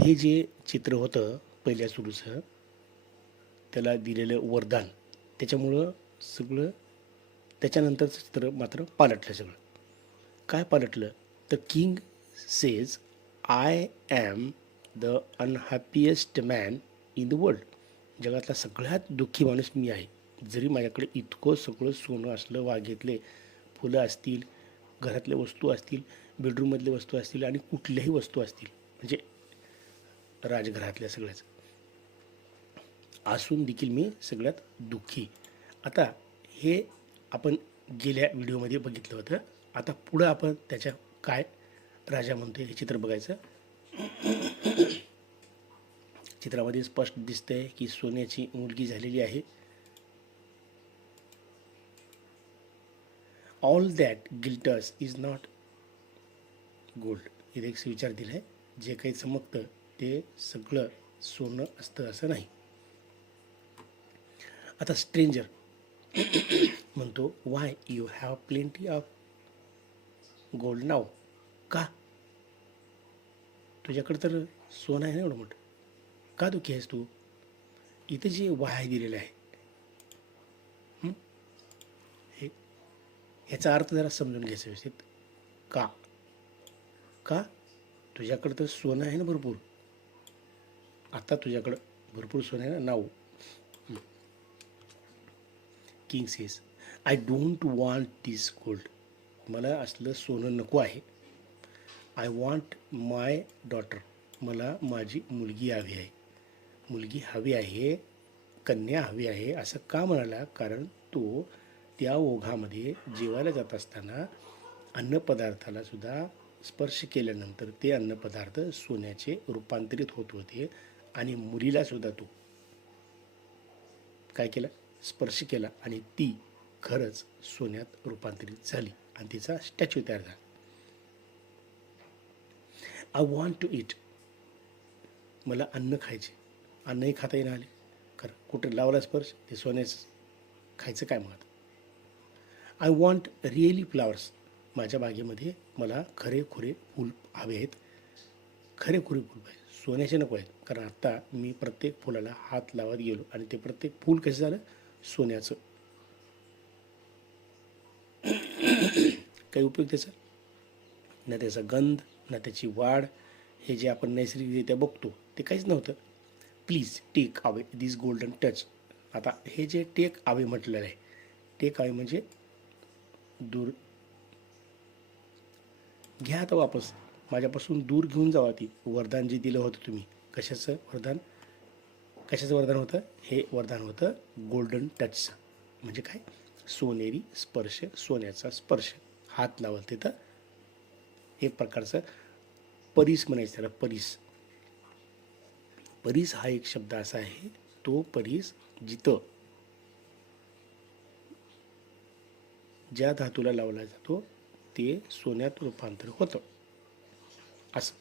हे जे चित्र होतं पहिल्या सुरूचं, त्याला दिलेलं वरदान, त्याच्यामुळं सगळं त्याच्यानंतरचं चित्र मात्र पालटलं सगळं. काय पालटलं? The king says I am the unhappiest man in the world. जगातला सगळ्यात दुःखी माणूस मी आहे. जरी माझ्याकडे इतकं सगळं सोनं असलं, वाघेतले फुलं असतील, घरातल्या वस्तू असतील, बेडरूममधल्या वस्तू असतील आणि कुठल्याही वस्तू असतील, म्हणजे राजघरातल्या सगळ्याच असून देखील मी सगळ्यात दुःखी. आता हे आपण गेल्या व्हिडिओमध्ये बघितलं होतं. आता पुढं आपण त्याच्या काय राजा म्हणतोय हे चित्र बघायचं. चित्रामध्ये स्पष्ट दिसतंय की सोन्याची मुलगी झालेली आहे. All that glitters is not gold. इथे एक विचार दिला आहे, जे काही चमकतं ते सगळं सोनं असतं असं नाही. आता स्ट्रेंजर म्हणतो why you have plenty of gold नाव. का? तुझ्याकडं तर सोनं आहे ना एवढं मोठं, का दुःखी आहेस तू? इथं जे वाय दिलेलं आहे, हे ह्याचा अर्थ जरा समजून घ्यायचा व्यवस्थित. का? का? तुझ्याकडं तर सोनं आहे ना भरपूर. आता तुझ्याकडं भरपूर सोनं आहे ना नाव. King says I don't want this gold. मला असलं सोनं नको आहे. I want my daughter. मला माझी मुलगी हवी आहे. मुलगी हवी आहे, कन्या हवी आहे. असं का म्हणाला? कारण तो त्या ओघामध्ये जेवायला जात असताना अन्नपदार्थाला सुद्धा स्पर्श केल्यानंतर ते अन्नपदार्थ सोन्याचे रूपांतरित होत होते आणि मुलीला सुद्धा तो काय केलं? स्पर्श केला आणि ती खरंच सोन्यात रूपांतरित झाली आणि तिचा स्टॅच्यू तयार झाला. I want to eat. मला अन्न खायचे. अन्नही खाता येणं आले खरं. कुठं लावला स्पर्श ते सोन्याचं. खायचं काय मग? I want really flowers. माझ्या बागेमध्ये मला खरेखुरे फूल हवे आहेत. खरेखुरे फूल पाहिजे, सोन्याचे नको आहेत. कारण आत्ता मी प्रत्येक फुलाला हात लावत गेलो आणि ते प्रत्येक फूल कसं झालं? सोन्याचं. काही उपयोग त्याचा ना, त्याचा गंध ना, त्याची वाढ. हे जे आपण नैसर्गिकरित्या बघतो ते काहीच नव्हतं. Please take away this golden touch. आता हे जे टेक अवे म्हटलेलं आहे, टेक अवे म्हणजे दूर घ्या. आता वापस माझ्यापासून दूर घेऊन जावा ती वरदान जे दिलं होतं तुम्ही. कशाचं वरदान? कशाचं वरदान होतं? हे वरदान होतं गोल्डन टचचं. म्हणजे काय? सोनेरी स्पर्श, सोन्याचा स्पर्श. हात लावल तिथं एक प्रकारचं परीस म्हणायचं त्याला. परीस. परीस हा एक शब्द असा आहे, तो परीस जिथं ज्या धातूला लावला जातो ते सोन्यात रूपांतर होतं असं.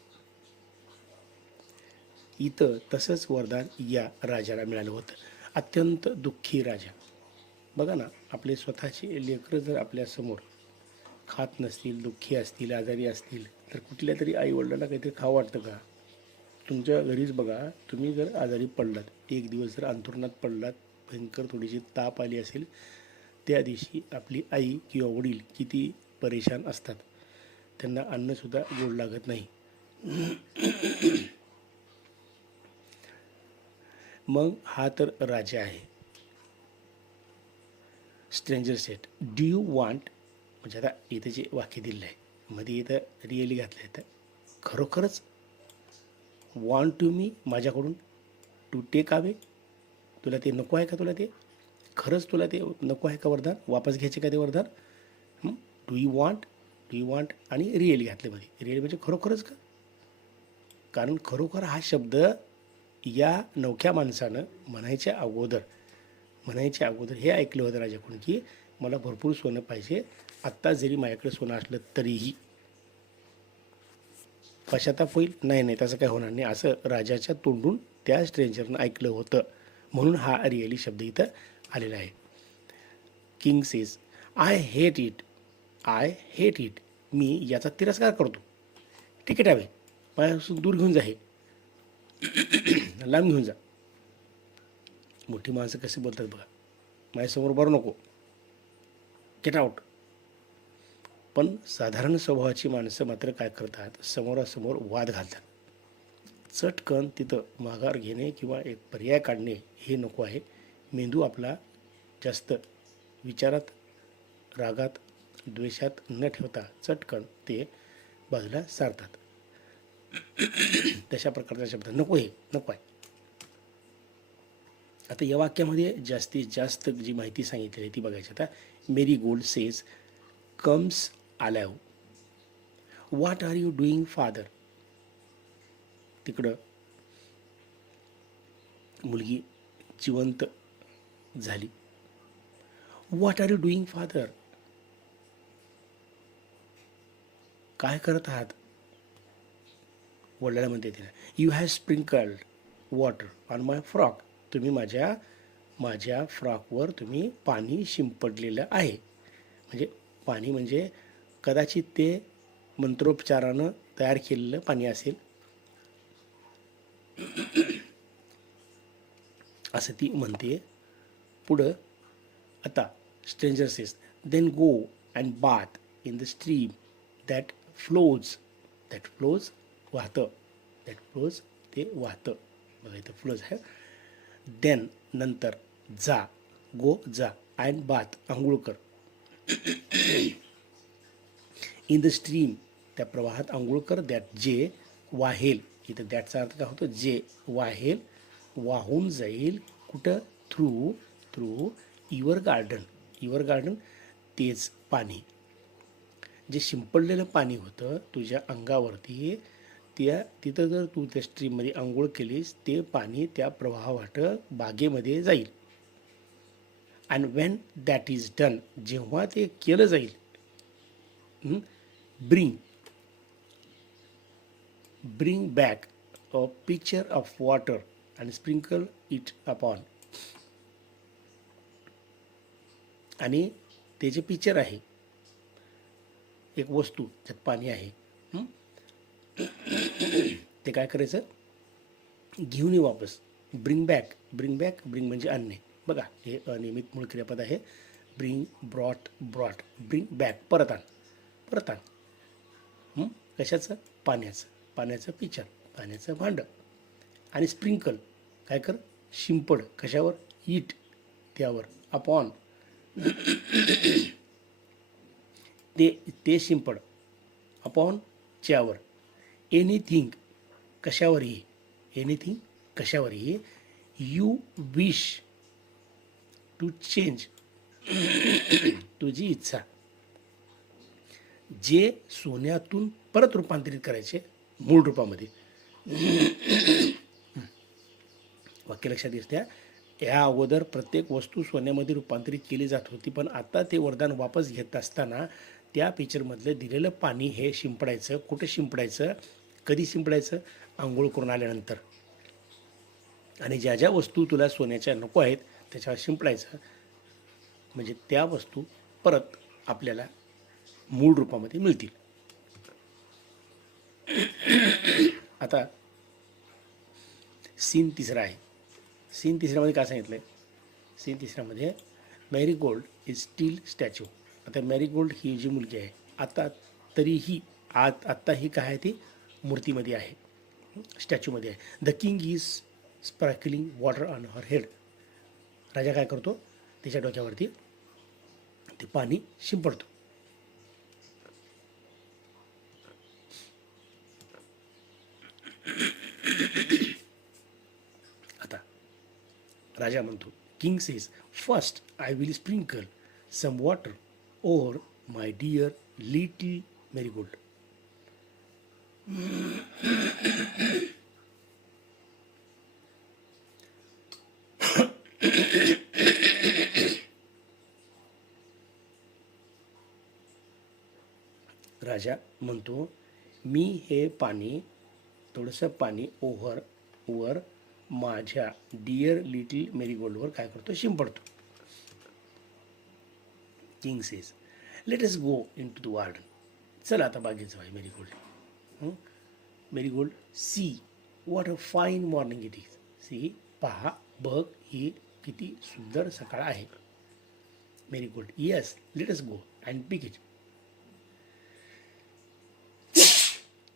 इथं तसंच वरदान या राजाला मिळालं होतं. अत्यंत दुःखी राजा. बघा ना, आपले स्वतःचे लेकरं जर आपल्यासमोर खात नसतील, दुःखी असतील, आजारी असतील, तर कुठल्या तरी आईवडिलांना काहीतरी खावं वाटतं का? तुमच्या घरीच बघा, तुम्ही जर आजारी पडलात, एक दिवस जर अंथरुणात पडलात, भयंकर थोडीशी ताप आली असेल, त्या दिवशी आपली आई किंवा वडील किती परेशान असतात. त्यांना अन्नसुद्धा गोड लागत नाही. मग हा तर राजा आहे. Stranger set do you want. म्हणजे आता इथं जे वाक्य दिलं आहे मध्ये इथं रिअली घातलं आहे, तर खरोखरच वॉन्ट टू मी, माझ्याकडून टू टेक अवे. तुला ते नको आहे का? तुला ते खरंच तुला ते नको आहे का वरदान? वापस घ्यायचे का ते वरदान? Do you want, do you want आणि रिअली घातले मध्ये. रिअली म्हणजे खरोखरच का? कारण खरोखर हा शब्द या नवख्या माणसानं म्हणायच्या अगोदर हे ऐकलं होतं राजाकडून की मला भरपूर सोनं पाहिजे. आत्ता जरी माझ्याकडे सोनं असलं तरीही पश्चाताप होईल. नाही, तसं काय होणार नाही असं राजाच्या तोंडून त्या स्ट्रेंजरनं ऐकलं होतं. म्हणून हा रिअली शब्द इथं आलेला आहे. King says I hate it. I hate it. मी याचा तिरस्कार करतो. तिकीट हवे, माझ्यापासून दूर घेऊन जा. हे लांब घेऊन जा. मोठी माणसं कसे बोलतात बघा, माझ्यासमोर बरं नको, गेट आउट. पण साधारण स्वभावाची माणसं मात्र काय करतात, समोरासमोर वाद घालतात. चटकन तिथं माघार घेणे किंवा एक पर्याय काढणे हे नको आहे. मेंदू आपला जास्त विचारात, रागात, द्वेषात न ठेवता चटकन ते बाजूला सारतात. तशा प्रकारचा शब्द नको, हे नको आहे. आता या वाक्यामध्ये जास्तीत जास्त जी माहिती सांगितली आहे ती बघायची. आता मेरी गोल्ड सेज कम्स आलाव. What are you doing father. तिकडं मुलगी जिवंत झाली. What are you doing father. काय करत आहात. वडिलाला म्हणते तिला, you have sprinkled water on my frock. तुम्ही माझ्या फ्रॉकवर तुम्ही पाणी शिंपडलेलं आहे. म्हणजे पाणी म्हणजे कदाचित ते मंत्रोपचारानं तयार केलेलं पाणी असेल असं ती म्हणते. पुढं आता stranger says then go and bath in the stream that flows. That flows वाहतं. दॅट फ्लोज ते वाहतं. बघा इथं फ्लोज आहे. देन नंतर जा, गो जा, अँड बाथ आंघोळ कर. इन द स्ट्रीम त्या प्रवाहात आंघोळ कर. दॅट जे वाहेल. इथं दॅटचा अर्थ काय होतो, जे वाहेल, वाहून जाईल. कुठं, through your garden. Your garden तेच पाणी जे शिंपडलेलं पाणी होतं तुझ्या अंगावरती, तिथं जर तू त्या स्ट्रीममध्ये आंघोळ केलीस ते पाणी त्या प्रवाहावाट बागेमध्ये जाईल. And Wien that is done, जेव्हा ते केलं जाईल, bring back a picture of water and sprinkle it upon. आणि ते जे पिक्चर आहे, एक वस्तू ज्यात पाणी आहे, ते काय करायचं, घेऊन ये वापस. ब्रिंग बॅक म्हणजे आणणे. बघा हे अनियमित मूळ क्रियापद आहे. ब्रिंग, ब्रॉट, ब्रिंग बॅक, परत आण. कशाचं, पाण्याचं पिक्चर, पाण्याचं भांडं. आणि स्प्रिंकल काय कर, शिंपड. कशावर, इट त्यावर, अपॉन ते शिंपड, अपॉन च्यावर. एनिथिंग कशावरही, यू विश टू चेंज तुझी इच्छा, जे सोन्यातून परत रूपांतरित करायचे मूळ रूपामध्ये. वाक्य लक्षात येत्या. या अगोदर प्रत्येक वस्तू सोन्यामध्ये रूपांतरित केली जात होती, पण आता ते वरदान वापस घेत असताना त्या पिक्चरमधलं दिलेलं पाणी हे शिंपडायचं. कुठे शिंपडायचं, कधी शिंपडायचं, आंघोळ करून आल्यानंतर. आणि ज्या ज्या वस्तू तुला सोन्याच्या नको आहेत त्याच्यावर शिंपडायचं, म्हणजे त्या वस्तू परत आपल्याला मूळ रूपामध्ये मिळतील. आता सीन तिसरा आहे. सीन तिसऱ्यामध्ये काय सांगितलं आहे, सीन तिसऱ्यामध्ये मॅरीगोल्ड इज स्टील स्टॅच्यू. आता मॅरीगोल्ड ही जी मुलगी आहे आत्ता ही काय आहे, ती मूर्तीमध्ये आहे, स्टॅच्यूमध्ये आहे. The king is sparkling water on her head. राजा काय करतो, त्याच्या डोक्यावरती ते पाणी शिंपडतो. आता राजा म्हणतो, king says first I will sprinkle some water over my dear little marigold. राजा म्हणतो, मी हे पाणी, थोडंसं पाणी वर माझ्या डिअर लिटिल मेरीगोल्डवर काय करतो, शिंपडतो. King says let us go into the garden. चल आता बागेत जाऊया. Marigold see what a fine morning it is. See, पहा, बघ, ही किती सुंदर सकाळ आहे. Very good. Yes, let us go and pick it.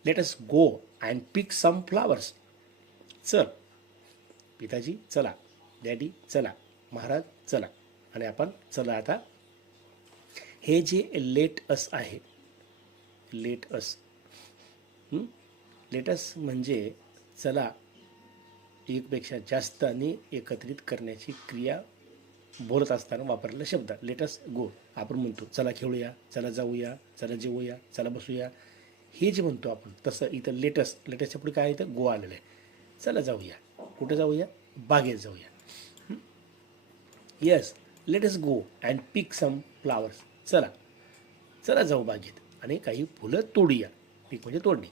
Let us go and pick some flowers. चल पिताजी चला, डॅडी चला, महाराज चला, आणि आपण चला आता. हे जे लेट अस आहे, लेट अस, लेटस म्हणजे चला एकपेक्षा जास्त आणि एकत्रित करण्याची क्रिया बोलत असताना वापरलेला शब्द. Let's go. आपण म्हणतो चला खेळूया, चला जाऊया, चला जेवूया, चला बसूया, हे जे म्हणतो आपण तसं इथं लेटस, लेटसच्या पुढे काय इथं गो आलेलं आहे. चला जाऊया. कुठं जाऊया? बागेत जाऊया. Yes, let us go and pick some flowers. चला, चला जाऊ बागेत आणि काही फुलं तोडूया. पिक म्हणजे तोडणे.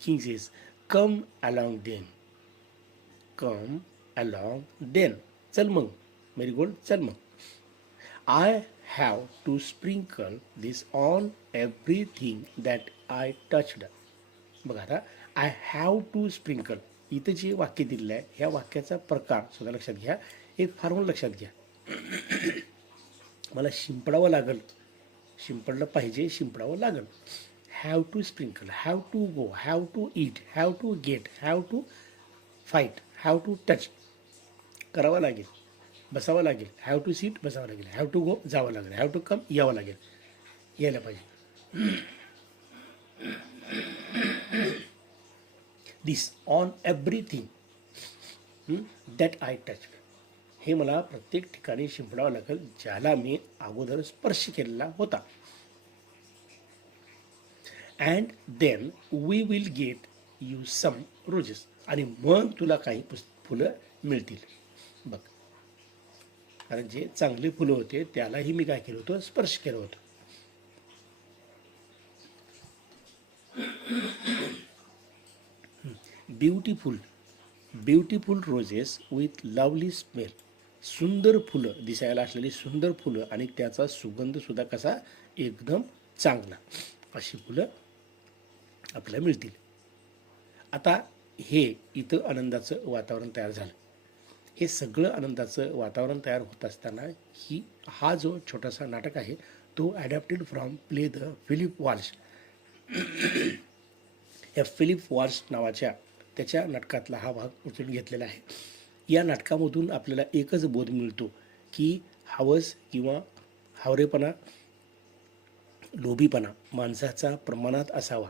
He says come along then. Come along then. चल मग. Very good. चल मग. I have to sprinkle this on everything that I touched. बघा आता, आय हॅव टू स्प्रिंकल, इथं जे वाक्य दिलेलं आहे ह्या वाक्याचा प्रकार सुद्धा लक्षात घ्या. एक फॉर्म्युला लक्षात घ्या. मला शिंपडावं लागेल, शिंपडलं पाहिजे, शिंपडावं लागेल. Have to sprinkle, have to go, have to eat, have to get, have to fight, have to touch. करावं लागेल, बसावं लागेल. हॅव टू सीट, बसावं लागेल. हॅव टू गो, जावं लागेल. हॅव टू कम, यावं लागेल, यायला पाहिजे. This on everything that I touch. हे मला प्रत्येक ठिकाणी शिंपडावं लागेल ज्याला मी अगोदर स्पर्श केलेला होता. And then we will get you some roses. आणि मग तुला काही फुलं मिळतील. बघ, कारण जे चांगले फुलं होते त्यालाही मी काय केलं होतं? स्पर्श केलं होतं. Beautiful, beautiful roses with lovely smell. सुंदर फुलं, दिसायला असलेली सुंदर फुलं आणि त्याचा सुगंधसुद्धा कसा? एकदम चांगला. अशी फुलं आपल्याला मिळतील. आता हे इथं आनंदाचं वातावरण तयार झालं. हे सगळं आनंदाचं वातावरण तयार होत असताना हा जो छोटासा नाटक आहे तो adapted from play the Philip Walsh. या फिलिप वॉल्श नावाच्या त्याच्या नाटकातला हा भाग उचलून घेतलेला आहे. या नाटकामधून आपल्याला एकच बोध मिळतो की हवस किंवा हावरेपणा, लोभीपणा माणसाचा प्रमाणात असावा.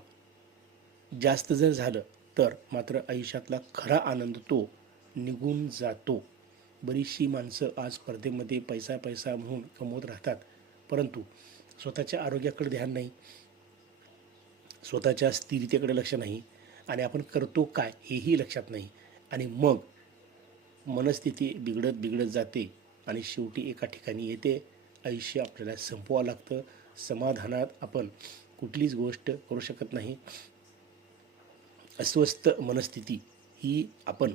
जास्त जर झालं तर मात्र आयुष्यातला खरा आनंद तो निघून जातो. बरीचशी माणसं आज स्पर्धेमध्ये पैसा पैसा म्हणून कमवत राहतात, परंतु स्वतःच्या आरोग्याकडे ध्यान नाही, स्वतःच्या स्थिरतेकडे लक्ष नाही, आणि आपण करतो काय हेही लक्षात नाही. आणि मग मनस्थिती बिघडत बिघडत जाते आणि शेवटी एका ठिकाणी येते. आयुष्य आपल्याला संपवावं लागतं. समाधानात आपण कुठलीच गोष्ट करू शकत नाही. अस्वस्थ मनस्थिती ही आपण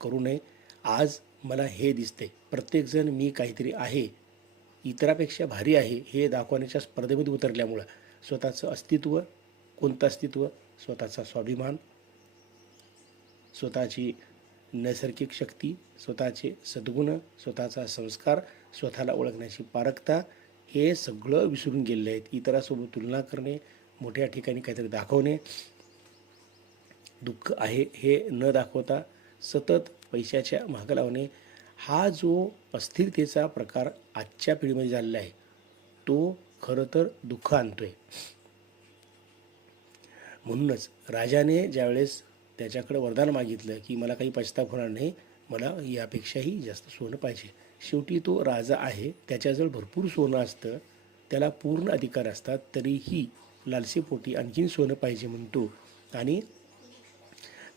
करू नये. आज मला हे दिसते, प्रत्येकजण मी काहीतरी आहे, इतरापेक्षा भारी आहे हे दाखवण्याच्या स्पर्धेमध्ये उतरल्यामुळं स्वतःचं अस्तित्व, कोणतं अस्तित्व? स्वतःचा स्वाभिमान, स्वतःची नैसर्गिक शक्ती, स्वतःचे सद्गुण, स्वतःचा संस्कार, स्वतःला ओळखण्याची पारखता, हे सगळं विसरून गेलेले आहेत. इतरांसोबत तुलना करणे, मोठ्या ठिकाणी काहीतरी दाखवणे, दुःख आहे हे न दाखवता सतत पैशाच्या मागं लावणे, हा जो अस्थिरतेचा प्रकार आजच्या पिढीमध्ये झालेला आहे तो खरं तर दुःख आणतोय. म्हणूनच राजाने ज्यावेळेस त्याच्याकडे वरदान मागितलं की मला काही पछतावा होणार नाही, मला यापेक्षाही जास्त सोनं पाहिजे. शेवटी तो राजा आहे, त्याच्याजवळ भरपूर सोनं असतं, त्याला पूर्ण अधिकार असतात, तरीही लालसेपोटी आणखीन सोनं पाहिजे म्हणतो. आणि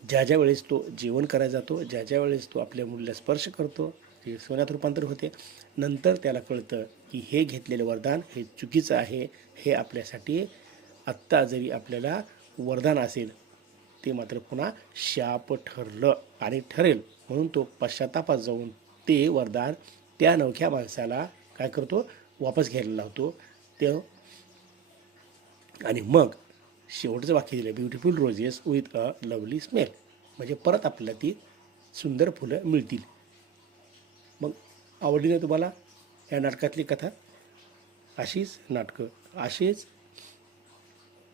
ज्या वेळेस तो जेवण करायला जातो, ज्या वेळेस तो आपल्या मुलीला स्पर्श करतो, ते सोन्यात रूपांतर होते. नंतर त्याला कळतं की हे घेतलेलं वरदान हे चुकीचं आहे, हे आपल्यासाठी आत्ता जरी आपल्याला वरदान असेल ते मात्र पुन्हा शाप ठरलं आणि ठरेल. म्हणून तो पश्चातापात जाऊन ते वरदान त्या नवख्या माणसाला काय करतो? वापस घ्यायला लावतो. ते आणि मग शेवटचं वाक्य दिलं, beautiful roses with a lovely smell. म्हणजे परत आपल्याला ती सुंदर फुलं मिळतील. मग आवडली ना तुम्हाला या नाटकातली कथा? अशीच नाटकं, असेच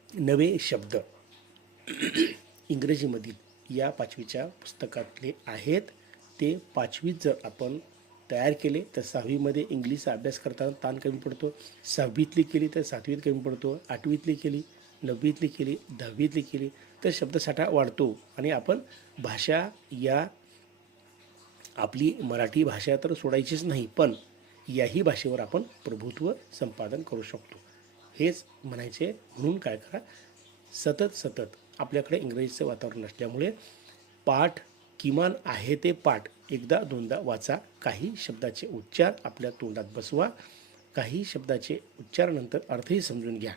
नवे शब्द इंग्रजीमधील या 5वीच्या पुस्तकातले आहेत. ते 5वीत जर आपण तयार केले तर 6वीमध्ये इंग्लिशचा अभ्यास करताना ताण कमी पडतो. 6वीतली केली तर 7वीत कमी पडतो. 8वीतली केली, 9वीतली केली, 10वीतली केली तर शब्दसाठा वाढतो आणि आपण भाषा या आपली मराठी भाषा तर सोडायचीच नाही, पण याही भाषेवर आपण प्रभुत्व संपादन करू शकतो. हेच म्हणायचे. म्हणून काय करा, सतत आपल्याकडे इंग्रजीचं वातावरण असल्यामुळे पाठ किमान आहे ते पाठ एकदा दोनदा वाचा. काही शब्दाचे उच्चार आपल्या तोंडात बसवा. काही शब्दाचे उच्चारानंतर अर्थही समजून घ्या.